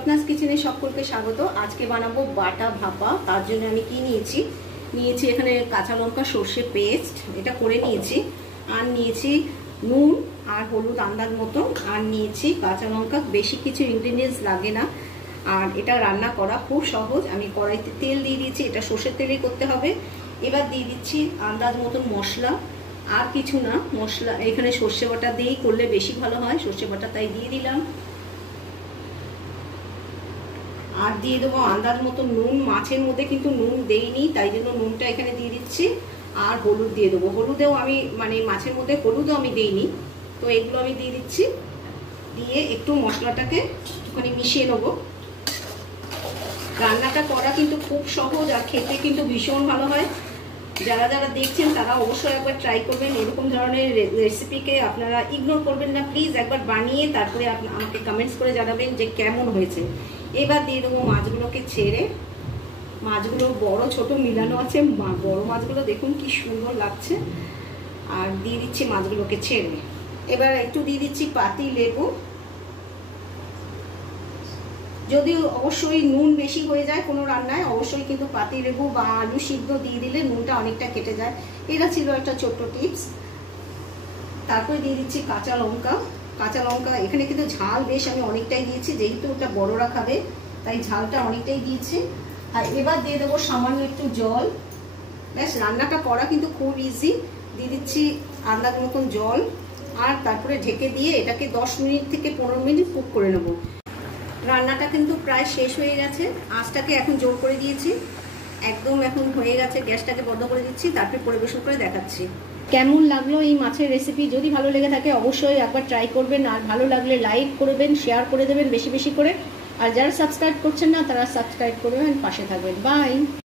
রত্নাস কিচেনে সকলকে স্বাগত। আজকে বানাবো বাটা ভাপা। তার জন্য আমি কি নিয়েছি এখানে কাঁচা লঙ্কা সর্ষে পেস্ট, এটা করে নিয়েছি। আর নিয়েছি নুন আর হলুদ আন্দাজ মতো, আর নিয়েছি কাঁচা লঙ্কা। বেশি কিছু ইনগ্রিডিয়েন্টস লাগে না, আর এটা রান্না করা খুব সহজ। আমি কড়াইতে তেল দিয়ে দিয়েছি, এটা সর্ষের তেলেই করতে হবে। এবার দিয়ে দিচ্ছি আন্দাজ মতন মশলা, আর কিছু না। মশলা এখানে সর্ষে বাটা দিয়েই করলে বেশি ভালো হয়, সর্ষে বাটা তাই দিয়ে দিলাম। আর দিয়ে দেবো আন্দাজ মতো নুন। মাছের মধ্যে কিন্তু নুন দেইনি, তাই জন্য নুনটা এখানে দিয়ে দিচ্ছি। আর হলুদ দিয়ে দেবো। হলুদেও আমি মাছের মধ্যে হলুদও আমি দেইনি, তো এগুলো আমি দিয়ে দিচ্ছি। দিয়ে একটু মশলাটাকে একটুখানি মিশিয়ে নেবো। রান্নাটা করা কিন্তু খুব সহজ, আর খেতে কিন্তু ভীষণ ভালো হয়। যারা যারা দেখছেন তারা অবশ্যই একবার ট্রাই করবেন। এরকম ধরনের রেসিপিকে আপনারা ইগনোর করবেন না প্লিজ। একবার বানিয়ে তারপরে আমাকে কমেন্টস করে জানাবেন যে কেমন হয়েছে। এবার দিয়ে দেবো মাছগুলোকে ছেড়ে। মাছগুলো বড় ছোট মিলানো আছে, বড় মাছগুলো দেখুন কি সুন্দর লাগছে। আর দিয়ে দিচ্ছি মাছগুলোকে ছেড়ে। এবার একটু দিয়ে দিচ্ছি পাতি লেবু। যদি অবশ্যই নুন বেশি হয়ে যায় কোনো রান্নায়, অবশ্যই কিন্তু পাতি লেবু বা আলু সিদ্ধ দিয়ে দিলে নুনটা অনেকটা কেটে যায়। এটা ছিল একটা ছোট্ট টিপস। তারপরে দিয়ে দিচ্ছি কাঁচা লঙ্কা। কাঁচা লঙ্কা এখানে কিন্তু ঝাল বেশ আমি অনেকটাই দিয়েছি, যেহেতু ওটা বড়রা খাবে তাই ঝালটা অনেকটাই দিয়েছি। আর এবার দিয়ে দেবো সামান্য একটু জল। ব্যাস, রান্নাটা করা কিন্তু খুব ইজি। দিয়ে দিচ্ছি আন্দাজ মতন জল, আর তারপরে ঢেকে দিয়ে এটাকে 10 মিনিট থেকে 15 মিনিট কুক করে নেব। রান্নাটা কিন্তু প্রায় শেষ হয়ে গেছে। আঁচটাকে এখন জোর করে দিয়েছি, একদম এখন হয়ে গেছে। গ্যাসটাকে বন্ধ করে দিচ্ছি, তারপরে পরিবেশন করে দেখাচ্ছি। কেমন লাগলো এই মাছের রেসিপি? যদি ভালো লেগে থাকে অবশ্যই একবার ট্রাই করবেন, আর ভালো লাগলে লাইক করবেন, শেয়ার করে দেবেন বেশি বেশি করে। আর যারা সাবস্ক্রাইব করছেন না তারা সাবস্ক্রাইব করবেন, পাশে থাকবেন। বাই।